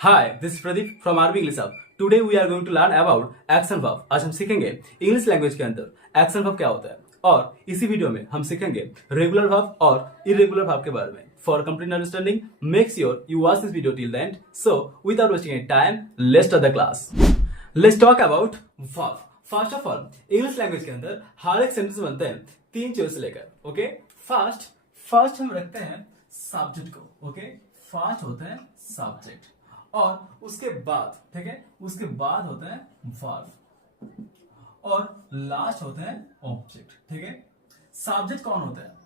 Hi, this is Pradeep from RB English Hub. Today we are going to learn about action verb. आज हम सीखेंगे English language के अंदर action verb क्या होता है और इसी वीडियो में हम सीखेंगे रेगुलर वर्ब और इरेगुलर वर्ब के बारे में. For complete understanding make sure you watch this video till the end. So without wasting any time let's start the class. Let's talk about verb. First of all English language के अंदर हर एक sentence बनते हैं तीन चीजों से लेकर. Okay, first हम रखते हैं सब्जेक्ट को. ओके, फर्स्ट होता है सब्जेक्ट और उसके बाद, ठीक है, उसके बाद होता है वर्ब और लास्ट होता है ऑब्जेक्ट. ठीक है, सब्जेक्ट कौन होता है?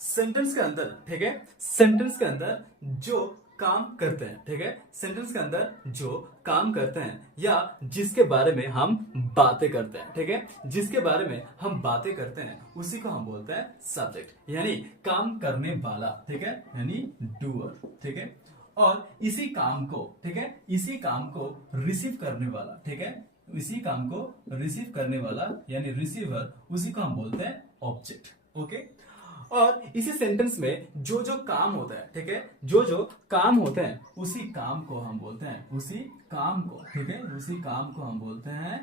सेंटेंस के अंदर, ठीक है, सेंटेंस के अंदर जो काम करते हैं, ठीक है, सेंटेंस के अंदर जो काम करते हैं या जिसके बारे में हम बातें करते हैं, ठीक है, जिसके बारे में हम बातें करते हैं उसी को हम बोलते हैं सब्जेक्ट, यानी काम करने वाला. ठीक है, यानी डूअर. ठीक है, और इसी काम को, ठीक है, इसी काम को रिसीव करने वाला, ठीक है, इसी काम को रिसीव करने वाला यानी रिसीवर, उसी को हम बोलते हैं ऑब्जेक्ट. ओके, और इसी सेंटेंस में जो जो काम होता है, ठीक है, जो जो काम होते हैं उसी काम को हम बोलते हैं, उसी काम को, ठीक है, उसी काम को हम बोलते हैं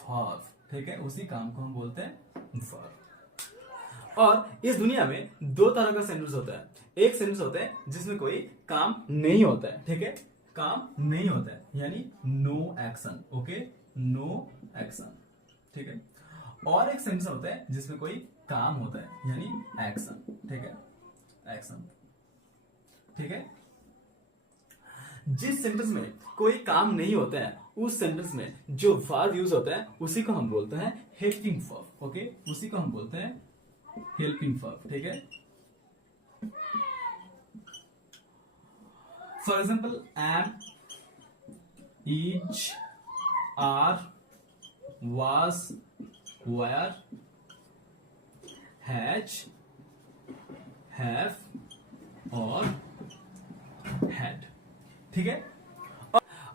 वर्ब. ठीक है, उसी काम को हम बोलते हैं वर्ब. और इस दुनिया में दो तरह का सेंटेंस होता है. एक सेंटेंस होता है जिसमें कोई काम नहीं होता है, ठीक है, काम नहीं होता है यानी no action. Okay, no action. ठीक है, और एक सेंटेंस होता है जिसमें कोई काम होता है यानी एक्शन. ठीक है, एक्शन. ठीक है, जिस सेंटेंस में कोई काम नहीं होता है उस सेंटेंस में जो वर्ब यूज होता है उसी को हम बोलते हैं हेल्पिंग वर्ब. ओके, उसी को हम बोलते हैं हेल्पिंग वर्ब. ठीक है, for example am, is, are, was, were, has, have और हैड. ठीक है,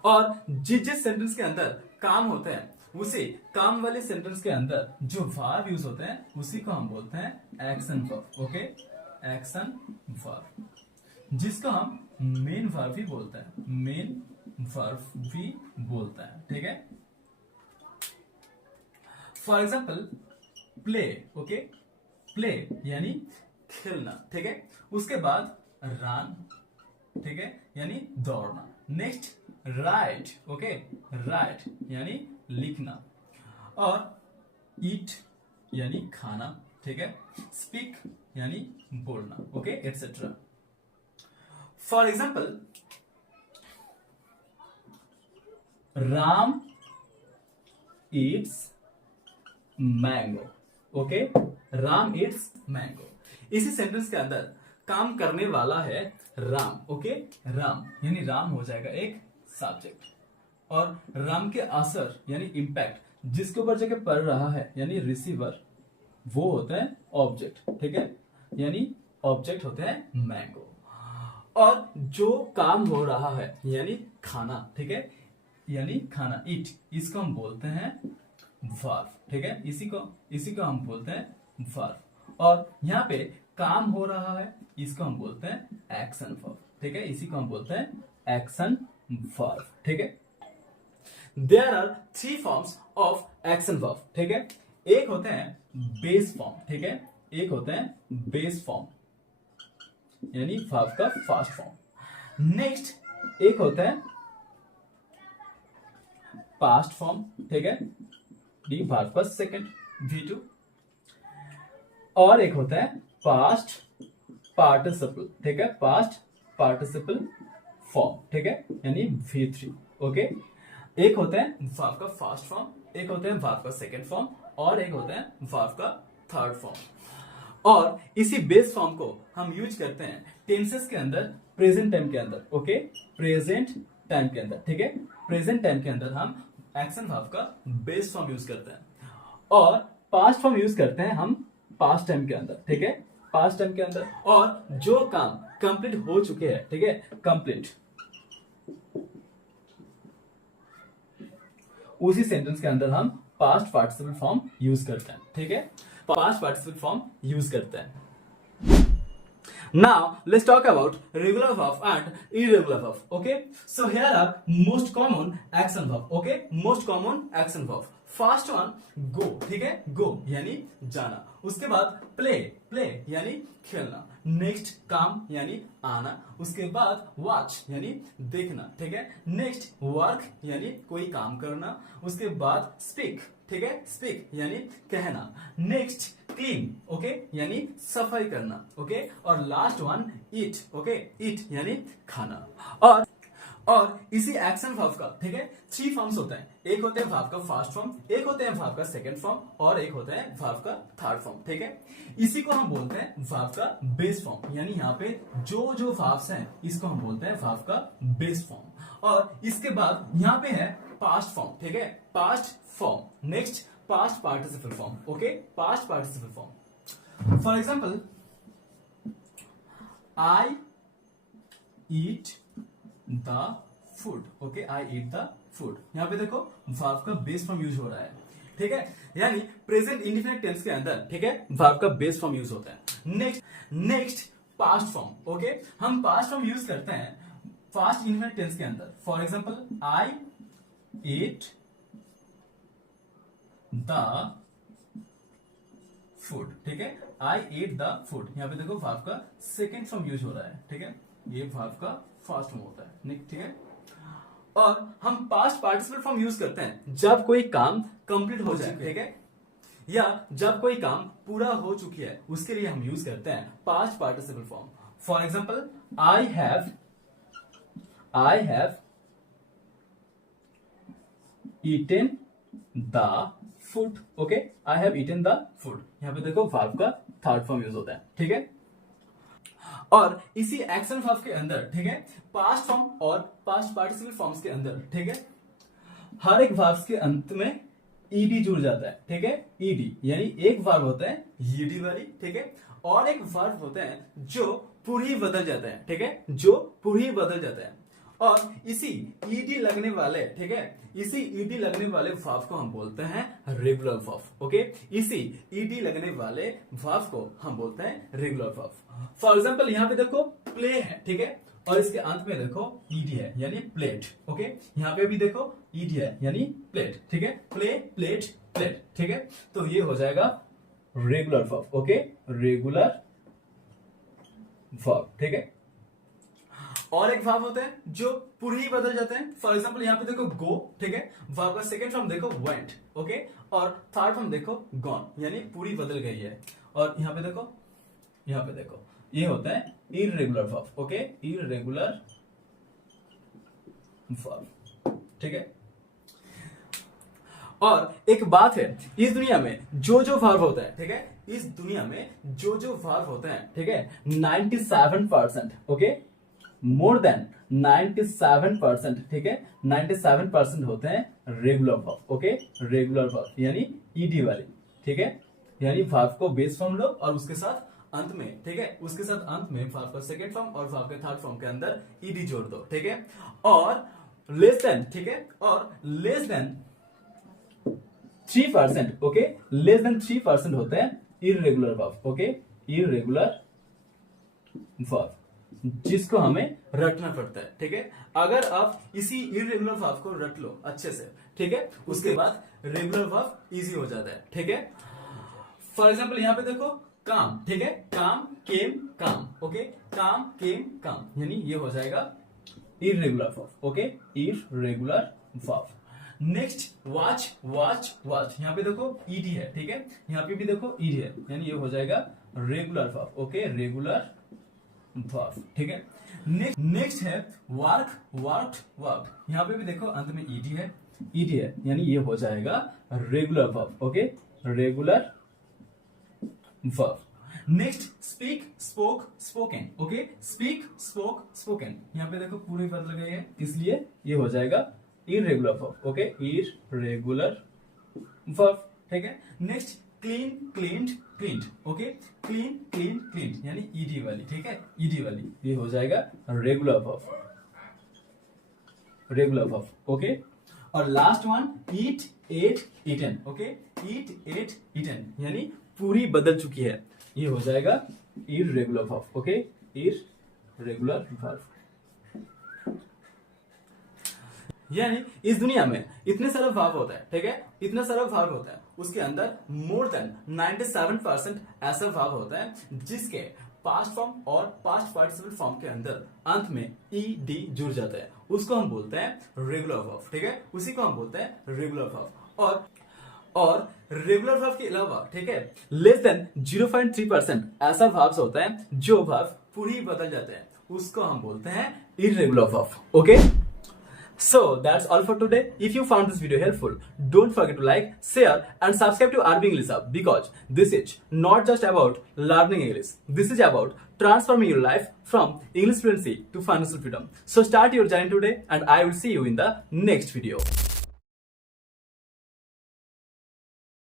और जिस सेंटेंस के अंदर काम होता है उसी काम वाले सेंटेंस के अंदर जो वर्ब यूज होते हैं उसी को हम बोलते हैं action verb. Okay, action verb, जिसको हम मेन वर्ब भी बोलते हैं, मेन वर्ब भी बोलता है. ठीक है, for example play. Okay, play यानी खेलना. ठीक है, उसके बाद रन, ठीक है, यानी दौड़ना. Next right. ओके, राइट यानी लिखना और ईट यानी खाना. ठीक है, स्पीक यानी बोलना. Okay, etcetera. For example Ram Yeats mango. Okay, Ram Yeats mango. इसी सेंटेंस के अंदर काम करने वाला है राम. ओके, राम यानी राम हो जाएगा एक सब्जेक्ट और राम के असर यानी इंपैक्ट जिसके ऊपर जगह पड़ रहा है यानी रिसीवर, वो होता है ऑब्जेक्ट. ठीक है, यानी ऑब्जेक्ट होता है मैंगो. और जो काम हो रहा है यानी खाना, ठीक है, यानी खाना, ईट, इसको हम बोलते हैं वर्ब. ठीक है, इसी को हम बोलते हैं वर्ब. और यहाँ पे काम हो रहा है इसको हम बोलते हैं एक्शन वर्ब. ठीक है, इसी को हम बोलते हैं एक्शन वर्ब. ठीक है, there are 3 forms of action verb. ठीक है, एक होते हैं बेस फॉर्म. ठीक है, एक होते हैं बेस फॉर्म यानी वर्ब का फर्स्ट फॉर्म. नेक्स्ट एक होता है पास्ट फॉर्म. ठीक है, डी वर्ब का सेकंड V2. और एक होता है पास्ट पार्टिसिपल. ठीक है, पास्ट पार्टिसिपल फॉर्म. ठीक है, यानी V3. ओके, एक होता है वर्ब का फर्स्ट फॉर्म, एक होता है वर्ब का सेकंड फॉर्म और एक होता है वर्ब का थर्ड फॉर्म. और इसी बेस फॉर्म को हम यूज करते हैं टेंसेस के अंदर, प्रेजेंट टाइम के अंदर. ओके, प्रेजेंट टाइम के अंदर. ठीक है, प्रेजेंट टाइम के अंदर हम एक्शन वर्ब का बेस फॉर्म यूज करते हैं और पास्ट फॉर्म यूज करते हैं हम पास्ट टाइम के अंदर. ठीक है, पास्ट टाइम के अंदर. और जो काम कंप्लीट हो चुके हैं, ठीक है, कंप्लीट, उसी सेंटेंस के अंदर हम पास्ट पार्टिसिपल फॉर्म यूज करते हैं. ठीक है, पास्ट पार्टिसिपल फॉर्म यूज करते हैं. Now let's talk about regular verb and irregular verb. Okay, so here are most common action verb. Okay, most common action verb. First one go, ठीक है, गो यानी जाना, उसके बाद प्ले, प्ले यानी खेलना, नेक्स्ट कम यानी आना, उसके बाद वॉच यानी देखना, ठीक है, नेक्स्ट वर्क यानी कोई काम करना, उसके बाद स्पीक, ठीक है, स्पीक यानी कहना, नेक्स्ट क्लीन, ओके यानी सफाई करना, ओके, और लास्ट वन ईट, ओके, ईट यानी खाना। और इसी एक्शन वर्ब का, ठीक है, 3 फॉर्म्स होते हैं, एक होते हैं वर्ब का फर्स्ट फॉर्म, एक होते हैं वर्ब का सेकंड फॉर्म, और एक होता है वर्ब का थर्ड फॉर्म, ठीक है। इसी को हम बोलते हैं वर्ब का बेस फॉर्म, यानी यहाँ पे जो वर्ब्स हैं इसको हम बोलते हैं वर्ब का बेस फॉर्म। और इसके बाद यहाँ पे है पास्ट फॉर्म, ठीक है, past form, next past participle form, okay, past participle form. For example, I eat the food, okay, I eat the food. यहां पे देखो वर्ब का बेस फॉर्म यूज हो रहा है, ठीक है, यानी प्रेजेंट इंडेफिनिट टेंस के अंदर, ठीक है, वर्ब का बेस फॉर्म यूज होता है। नेक्स्ट पास्ट फॉर्म, ओके, हम पास्ट फॉर्म यूज करते हैं पास्ट इंडेफिनिट टेंस के अंदर। For example, I eat the food, ठीक है, आई ईट द फूड। यहां पे देखो वर्ब का सेकंड फॉर्म यूज हो रहा है, ठीक है, ये वर्ब का फर्स्ट फॉर्म होता है, ठीक है। और हम पास्ट पार्टिसिपल फॉर्म यूज करते हैं जब कोई काम कंप्लीट हो जाए, ठीक है, या जब कोई काम पूरा हो चुकी है उसके लिए हम यूज करते हैं past participle form. For example, I have eaten the food, okay, I have eaten the food. यहां पे देखो वर्ब का थर्ड फॉर्म यूज होता है, ठीक है। और इसी एक्शन वर्ब के अंदर, ठीक है, पास्ट फॉर्म और पास्ट पार्टिसिपल फॉर्म्स के अंदर, ठीक है, हर एक वर्ब्स के अंत में ईडी जुड़ जाता है, ठीक है, ईडी यानी एक वर्ब होता है ईडी वाली, ठीक है, और एक वर्ब होता है जो पूरी बदल जाता है, ठीक है, जो पूरी बदल जाता है। और इसी ईडी लगने वाले, ठीक है, इसी ईडी लगने वाले वर्ब को हम बोलते हैं रेगुलर वर्ब, ओके, इसी ईडी लगने वाले वर्ब को हम बोलते हैं रेगुलर वर्ब। फॉर एग्जांपल, यहां पे देखो प्ले है, ठीक है, और इसके अंत में देखो ईडी है यानी प्लेट, ओके, यहां पे भी देखो ईडी है यानी प्लेट, ठीक है, प्ले, प्लेट, प्लेट, ठीक है, तो ये हो जाएगा regular verb, okay, regular verb, ठीक है। और एक वर्ब होते हैं जो पूरी ही बदल जाते हैं। फॉर एग्जांपल, यहां पे देखो गो, ठीक है, वर्ब का सेकंड फॉर्म देखो वेंट, ओके, और थर्ड फॉर्म देखो गॉन, यानी पूरी बदल गई है। और यहां पे देखो ये होता है irregular verb, okay, irregular verb, ठीक है। और एक बात है, इस दुनिया में जो वर्ब होता है, ठीक है, इस दुनिया में जो वर्ब होते हैं, ठीक है, 97%, ओके, मोर देन 97%, ठीक है, 97% होते हैं regular verb, okay, regular verb यानी ईडी वाली, ठीक है, यानी वर्ब को बेस फॉर्म लो और उसके साथ अंत में, ठीक है, उसके साथ अंत में वर्ब का सेकंड फॉर्म और वर्ब के थर्ड फॉर्म के अंदर ईडी जोड़ दो, ठीक है। और लेस देन, ठीक है, और less than 3%, okay, less than 3% होते हैं irregular verb, okay, irregular verb, जिसको हमें रटना पड़ता है, ठीक है। अगर आप इसी इररेगुलर वर्ब को रट लो अच्छे से, ठीक है, उसके बाद रेगुलर वर्ब इजी हो जाता है, ठीक है। फॉर एग्जांपल, यहां पे देखो काम, ठीक है, काम, केम, काम, ओके, काम, केम, काम, यानी ये हो जाएगा irregular verb, okay, irregular verb. Next watch, watch, watch, यहां पे देखो ईडी है, ठीक है, यहां पे भी देखो ईडी है, यानी ये हो जाएगा regular verb, okay, regular verb, ठीक है। नेक्स्ट है वर्क, वर्क, वर्क, यहां पे भी देखो अंत में ईडी है, यानी ये हो जाएगा regular verb, okay, regular verb. Next speak, spoke, spoken, okay, speak, spoke, spoken, यहां पे देखो पूरे बदल गए हैं, इसलिए ये हो जाएगा irregular verb, okay, irregular verb, ठीक है। Next clean, cleaned, cleaned, okay, clean, clean, clean, यानी ईडी वाली, ठीक है, ईडी वाली, ये हो जाएगा regular verb, regular verb, okay. और लास्ट वन ईट, एट, ईटन, ओके, ईट, एट, ईटन, यानी पूरी बदल चुकी है, ये हो जाएगा irregular verb, okay, irregular verb। यानी इस दुनिया में इतने सारे वर्ब होता है, ठीक है, इतने सारे वर्ब होता है, उसके अंदर मोर देन 97% ऐसा वर्ब होता है जिसके पास्ट फॉर्म और पास्ट पार्टिसिपल फॉर्म के अंदर अंत में ed जुड़ जाता है, उसको हम बोलते हैं रेगुलर वर्ब, ठीक है, उसी को हम बोलते हैं रेगुलर वर्ब। और रेगुलर वर्ब के अलावा, ठीक है, लेस देन 0.3% ऐसा वर्ब्स होता है जो वर्ब पूरी ही बदल जाते हैं, उसको हम बोलते हैं irregular verb. Okay, so that's all for today. If you found this video helpful, don't forget to like, share and subscribe to RB English Hub, because this is not just about learning English. This is about transforming your life from English fluency to financial freedom. So start your journey today and I will see you in the next video.